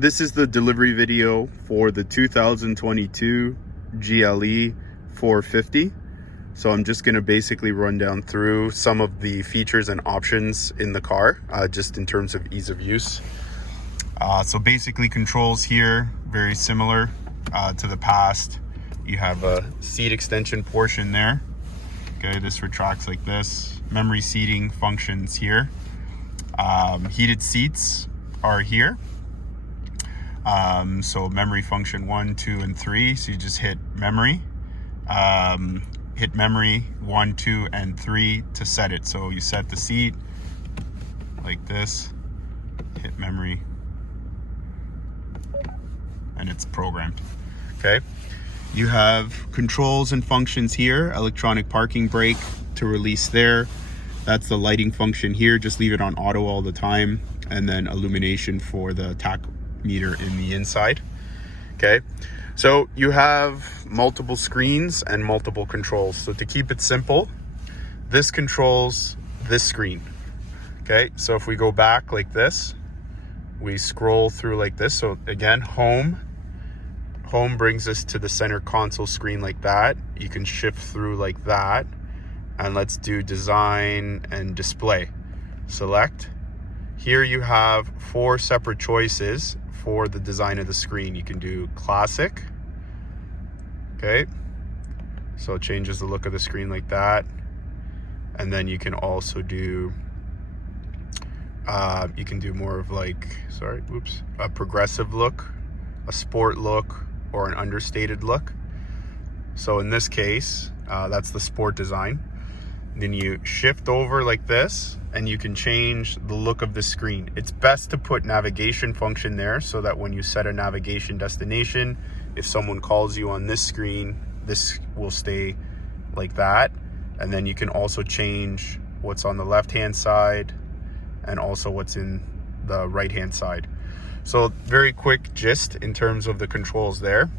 This is the delivery video for the 2022 GLE 450. So I'm just going to basically run down through some of the features and options in the car, just in terms of ease of use. So basically controls here, very similar to the past. You have a seat extension portion there. Okay, this retracts like this. Memory seating functions here. Heated seats are here. So memory function 1, 2, and 3. So you just hit memory. Hit memory 1, 2, and 3 to set it. So you set the seat like this, hit memory, and it's programmed. Okay. You have controls and functions here. Electronic parking brake to release there. That's the lighting function here. Just leave it on auto all the time. And then illumination for the tachometer in the inside. Okay. So you have multiple screens and multiple controls. So to keep it simple, this controls this screen. Okay. So if we go back like this, we scroll through like this. So again, home brings us to the center console screen like that. You can shift through like that. And let's do design and display. Select. Here you have 4 separate choices for the design of the screen. You can do classic. Okay. So it changes the look of the screen like that. And then you can also do, you can do more of like, a progressive look, a sport look, or an understated look. So in this case, that's the sport design. Then you shift over like this and you can change the look of the screen. It's best to put navigation function there so that when you set a navigation destination, if someone calls you on this screen, this will stay like that. And then you can also change what's on the left-hand side and also what's in the right-hand side. So very quick gist in terms of the controls there.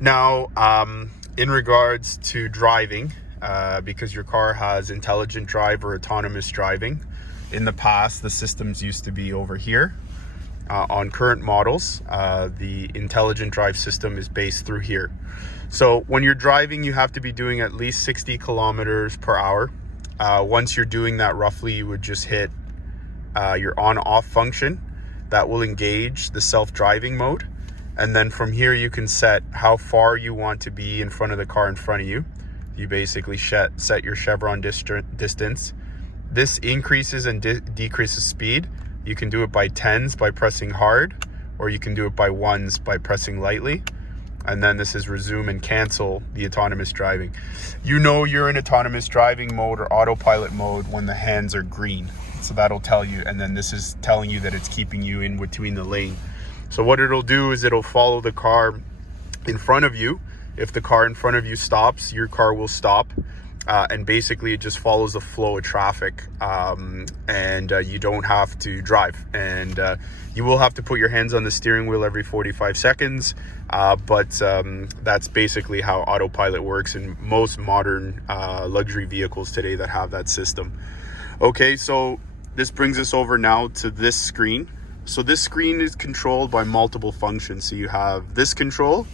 Now, in regards to driving, because your car has intelligent drive or autonomous driving, in the past, the systems used to be over here. On current models, the intelligent drive system is based through here. So when you're driving, you have to be doing at least 60 kilometers per hour. Once you're doing that roughly, you would just hit your on-off function. That will engage the self-driving mode. And then from here, you can set how far you want to be in front of the car in front of you. You basically set your chevron distance. This increases and decreases speed. You can do it by 10s by pressing hard, or you can do it by 1s by pressing lightly. And then this is resume and cancel the autonomous driving. You know you're in autonomous driving mode or autopilot mode when the hands are green. So that'll tell you, and then this is telling you that it's keeping you in between the lane. So what it'll do is it'll follow the car in front of you. If the car in front of you stops, your car will stop. And basically it just follows the flow of traffic, and you don't have to drive. And you will have to put your hands on the steering wheel every 45 seconds. But that's basically how autopilot works in most modern luxury vehicles today that have that system. Okay, so this brings us over now to this screen. So this screen is controlled by multiple functions. So you have this control,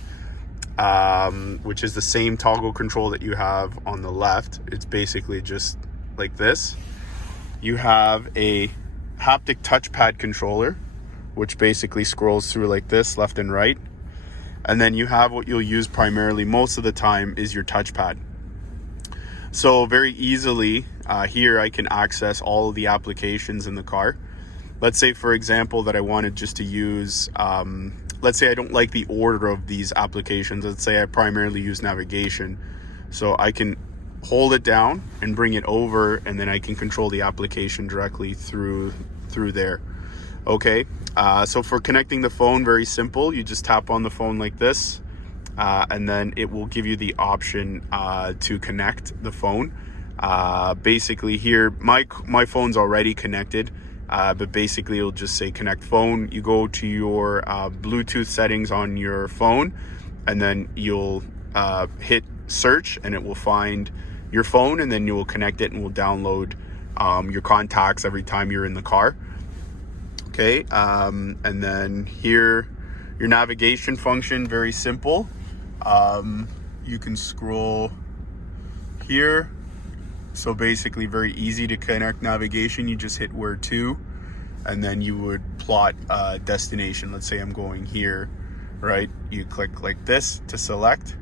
which is the same toggle control that you have on the left. It's basically just like this. You have a haptic touchpad controller, which basically scrolls through like this, left and right. And then you have what you'll use primarily most of the time is your touchpad. So very easily here I can access all of the applications in the car. Let's say, for example, that I wanted just to use, let's say I don't like the order of these applications. Let's say I primarily use navigation. So I can hold it down and bring it over, and then I can control the application directly through there. Okay, so for connecting the phone, very simple. You just tap on the phone like this, and then it will give you the option to connect the phone. Basically here, my phone's already connected. But basically it'll just say connect phone. You go to your Bluetooth settings on your phone, and then you'll hit search, and it will find your phone, and then you will connect it and will download your contacts every time you're in the car. Okay, and then here, your navigation function, very simple. You can scroll here. So basically very easy to connect navigation. You just hit where to, and then you would plot a destination. Let's say I'm going here, right? You click like this to select.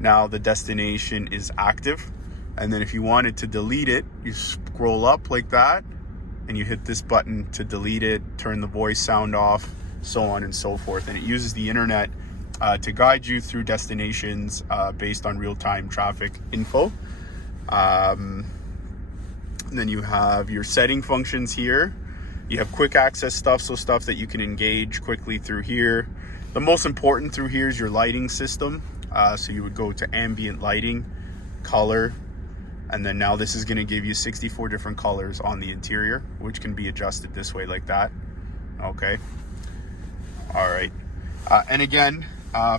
Now the destination is active. And then if you wanted to delete it, you scroll up like that and you hit this button to delete it, turn the voice sound off, so on and so forth. And it uses the internet to guide you through destinations based on real-time traffic info. And then you have your setting functions here. You have quick access stuff, so stuff that you can engage quickly through here. The most important through here is your lighting system. So you would go to ambient lighting, color, and then now this is going to give you 64 different colors on the interior, which can be adjusted this way like that. Okay. All right. And again,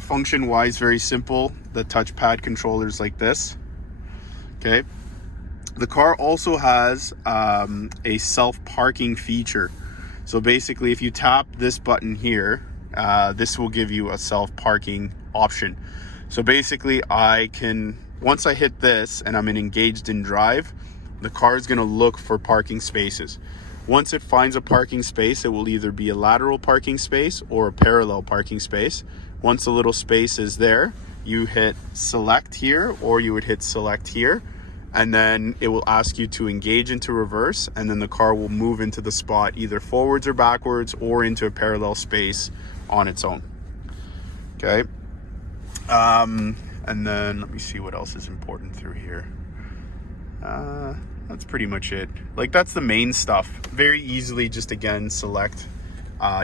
function wise, very simple. The touchpad controllers like this. Okay. The car also has a self-parking feature. So basically, if you tap this button here, this will give you a self-parking option. So basically, once I hit this and I'm engaged in drive, the car is going to look for parking spaces. Once it finds a parking space, it will either be a lateral parking space or a parallel parking space. Once the little space is there, you hit select here, or you would hit select here, and then it will ask you to engage into reverse, and then the car will move into the spot either forwards or backwards or into a parallel space on its own. Okay. And then let me see what else is important through here. That's pretty much it. Like, that's the main stuff. Very easily, just again, select.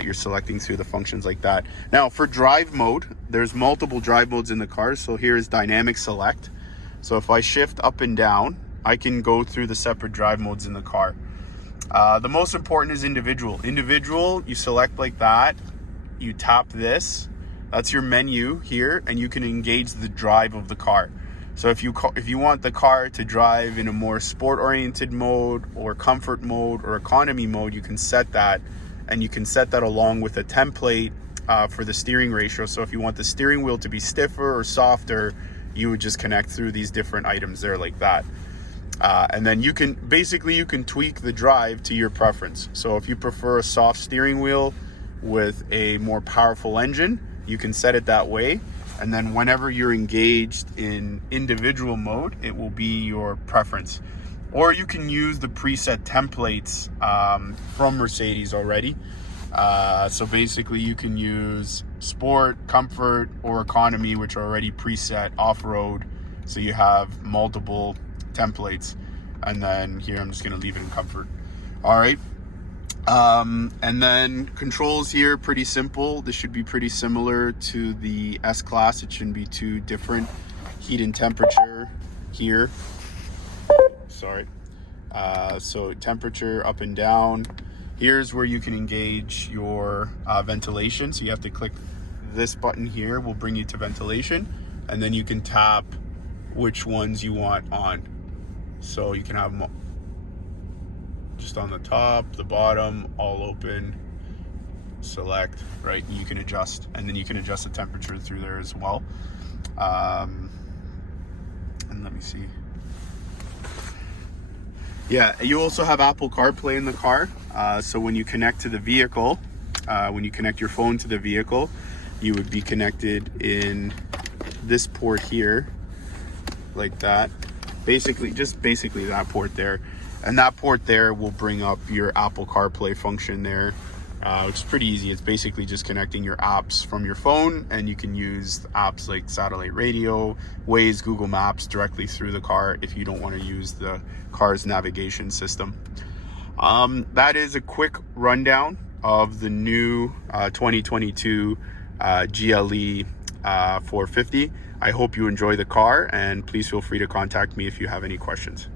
You're selecting through the functions like that. Now for drive mode, there's multiple drive modes in the car. So here is dynamic select. So if I shift up and down, I can go through the separate drive modes in the car. The most important is individual. Individual, you select like that. You tap this. That's your menu here, and you can engage the drive of the car. So if you want the car to drive in a more sport-oriented mode or comfort mode or economy mode, you can set that, and you can set that along with a template for the steering ratio. So if you want the steering wheel to be stiffer or softer, you would just connect through these different items there like that. And then you can tweak the drive to your preference. So if you prefer a soft steering wheel with a more powerful engine, you can set it that way. And then whenever you're engaged in individual mode, it will be your preference. Or you can use the preset templates from Mercedes already. So basically you can use sport, comfort, or economy, which are already preset, off-road. So you have multiple templates. And then here I'm just gonna leave it in comfort. All right. And then controls here, pretty simple. This should be pretty similar to the S-Class. It shouldn't be too different. Heat and temperature here. Sorry. So temperature up and down. Here's where you can engage your ventilation. So you have to click this button here, will bring you to ventilation. And then you can tap which ones you want on. So you can have them just on the top, the bottom, all open, select, right? You can adjust, and then you can adjust the temperature through there as well. And let me see. Yeah, you also have Apple CarPlay in the car. So when you connect to the vehicle, when you connect your phone to the vehicle, you would be connected in this port here, like that. Basically that port there. And that port there will bring up your Apple CarPlay function there, which is pretty easy. It's basically just connecting your apps from your phone, and you can use apps like satellite radio, Waze, Google Maps directly through the car if you don't want to use the car's navigation system. That is a quick rundown of the new 2022 GLE 450. I hope you enjoy the car, and please feel free to contact me if you have any questions.